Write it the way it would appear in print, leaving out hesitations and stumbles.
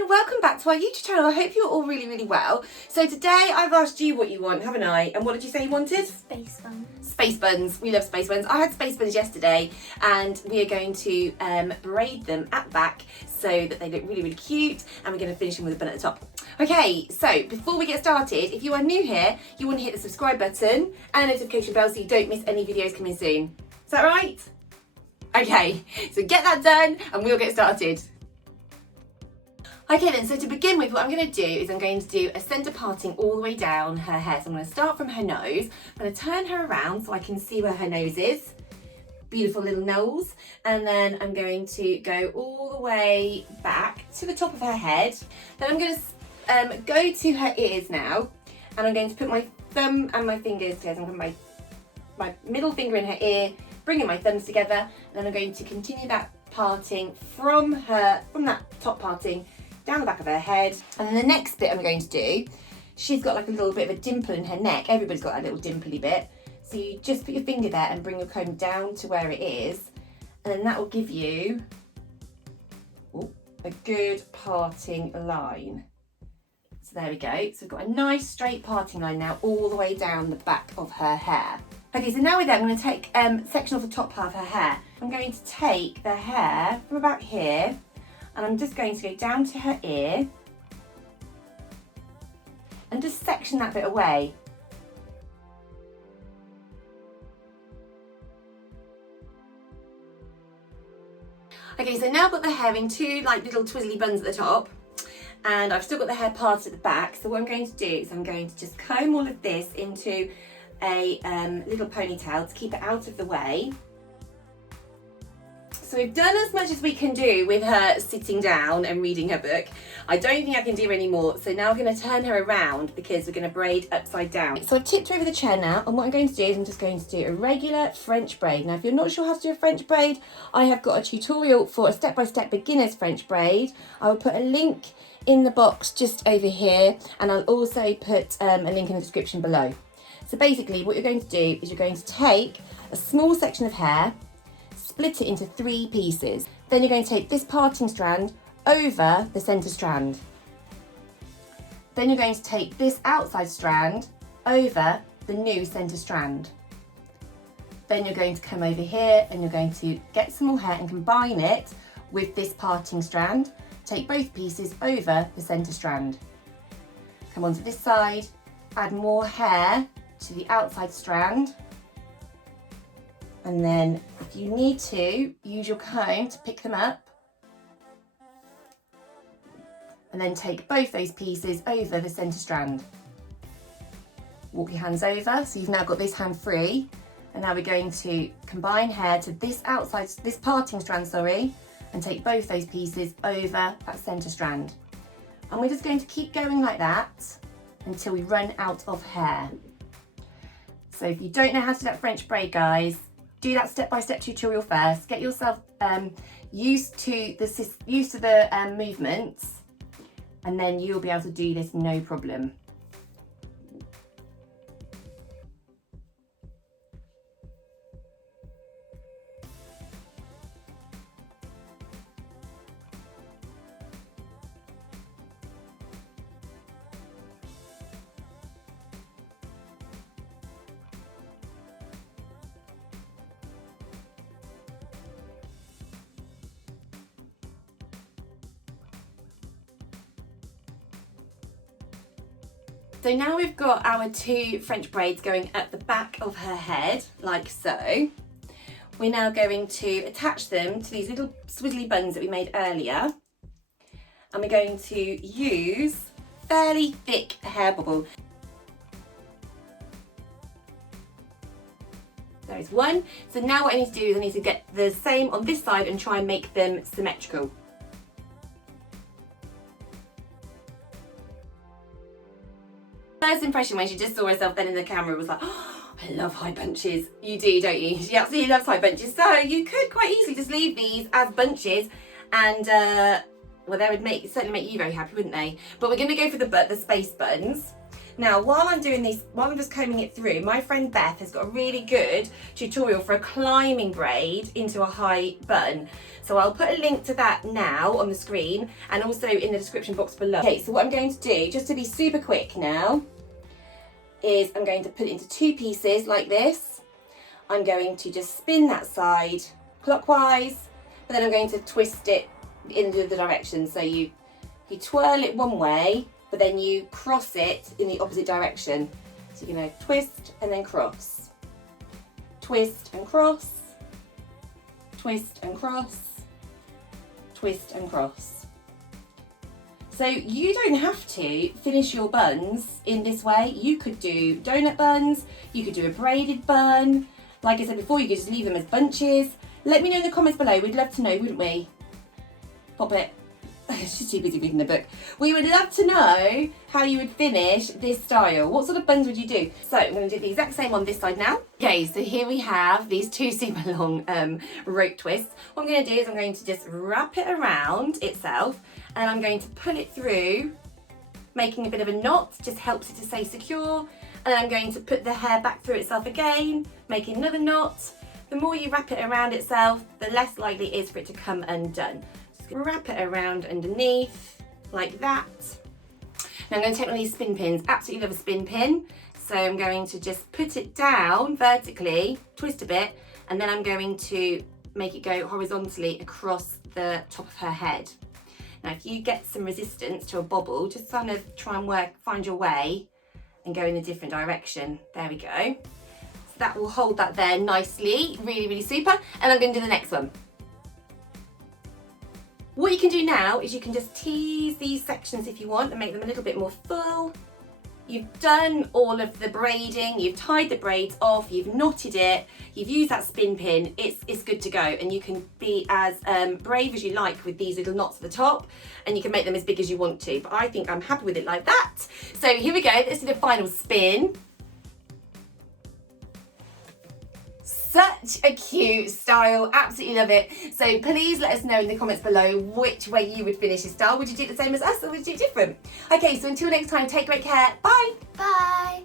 everyone, welcome back to our YouTube channel. I hope you're all really well. So today I've asked you what you want, haven't I? And what did you say you wanted? Space buns. Space buns. We love space buns. I had space buns yesterday and we are going to braid them at the back so that they look really cute, and we're going to finish them with a bun at the top. Okay, so before we get started, if you are new here, you want to hit the subscribe button and the notification bell so you don't miss any videos coming soon. Is that right? Okay, so get that done and we'll get started. Okay then, so to begin with, what I'm going to do is I'm going to do a centre parting all the way down her hair. So I'm going to start from her nose. I'm going to turn her around so I can see where her nose is. Beautiful little nose. And then I'm going to go all the way back to the top of her head. Then I'm going to go to her ears now. And I'm going to put my thumb and my fingers together. I'm going to put my middle finger in her ear, bringing my thumbs together. And then I'm going to continue that parting from that top parting down the back of her head. And then the next bit I'm going to do, she's got like a little bit of a dimple in her neck. Everybody's got that little dimply bit. So you just put your finger there and bring your comb down to where it is. And then that will give you a good parting line. So there we go. So we've got a nice straight parting line now all the way down the back of her hair. Okay, so now with that, I'm going to take section off the top part of her hair. I'm going to take the hair from about here, and I'm just going to go down to her ear and just section that bit away. Okay, so now I've got the hair in two like little twizzly buns at the top, and I've still got the hair parted at the back. So what I'm going to do is I'm going to just comb all of this into a little ponytail to keep it out of the way. So we've done as much as we can do with her sitting down and reading her book. I don't think I can do any more. So now I'm going to turn her around because we're going to braid upside down. So I've tipped her over the chair now, and what I'm going to do is I'm just going to do a regular French braid. Now if you're not sure how to do a French braid, I have got a tutorial for a step-by-step beginner's French braid. I will put a link in the box just over here, and I'll also put a link in the description below. So basically what you're going to do is you're going to take a small section of hair, split it into 3 pieces. Then you're going to take this parting strand over the centre strand. Then you're going to take this outside strand over the new centre strand. Then you're going to come over here and you're going to get some more hair and combine it with this parting strand. Take both pieces over the centre strand. Come onto this side, add more hair to the outside strand. And then if you need to, use your comb to pick them up. And then take both those pieces over the centre strand. Walk your hands over, so you've now got this hand free. And now we're going to combine hair to this parting strand, and take both those pieces over that centre strand. And we're just going to keep going like that until we run out of hair. So if you don't know how to do that French braid, guys, do that step-by-step tutorial first. Get yourself used to the movements, and then you'll be able to do this no problem. So now we've got our 2 French braids going up the back of her head, like so. We're now going to attach them to these little swizzly buns that we made earlier. And we're going to use fairly thick hair bobble. There's one. So now what I need to do is I need to get the same on this side and try and make them symmetrical. First impression when she just saw herself then in the camera was like, oh, I love high bunches. You do, don't you? She absolutely loves high bunches. So you could quite easily just leave these as bunches, and well, they would certainly make you very happy, wouldn't they? But we're going to go for the space buns. Now, while I'm doing this, while I'm just combing it through, my friend Beth has got a really good tutorial for a climbing braid into a high bun. So I'll put a link to that now on the screen and also in the description box below. Okay, so what I'm going to do, just to be super quick now, is I'm going to put it into 2 pieces like this. I'm going to just spin that side clockwise, but then I'm going to twist it in the other direction. So you twirl it one way, but then you cross it in the opposite direction. So you're going to twist and then cross. Twist and cross. Twist and cross. Twist and cross. So you don't have to finish your buns in this way. You could do donut buns, you could do a braided bun. Like I said before, you could just leave them as bunches. Let me know in the comments below, we'd love to know, wouldn't we? Pop it. She's too busy reading the book. We would love to know how you would finish this style. What sort of buns would you do? So I'm going to do the exact same on this side now. Okay, so here we have these 2 super long rope twists. What I'm going to do is I'm going to just wrap it around itself and I'm going to pull it through, making a bit of a knot, just helps it to stay secure. And then I'm going to put the hair back through itself again, making another knot. The more you wrap it around itself, the less likely it is for it to come undone. Wrap it around underneath like that. Now I'm going to take one of these spin pins. Absolutely love a spin pin. So I'm going to just put it down vertically, twist a bit, and then I'm going to make it go horizontally across the top of her head. Now if you get some resistance to a bobble, just kind of try and find your way and go in a different direction. There we go. So that will hold that there nicely, really, really super. And I'm going to do the next one. What you can do now is you can just tease these sections if you want and make them a little bit more full. You've done all of the braiding, you've tied the braids off, you've knotted it, you've used that spin pin, it's good to go. And you can be as brave as you like with these little knots at the top, and you can make them as big as you want to. But I think I'm happy with it like that. So here we go, this is the final spin. Such a cute style, absolutely love it. So please let us know in the comments below which way you would finish this style. Would you do the same as us or would you do it different? Okay, so until next time, take great care. Bye. Bye.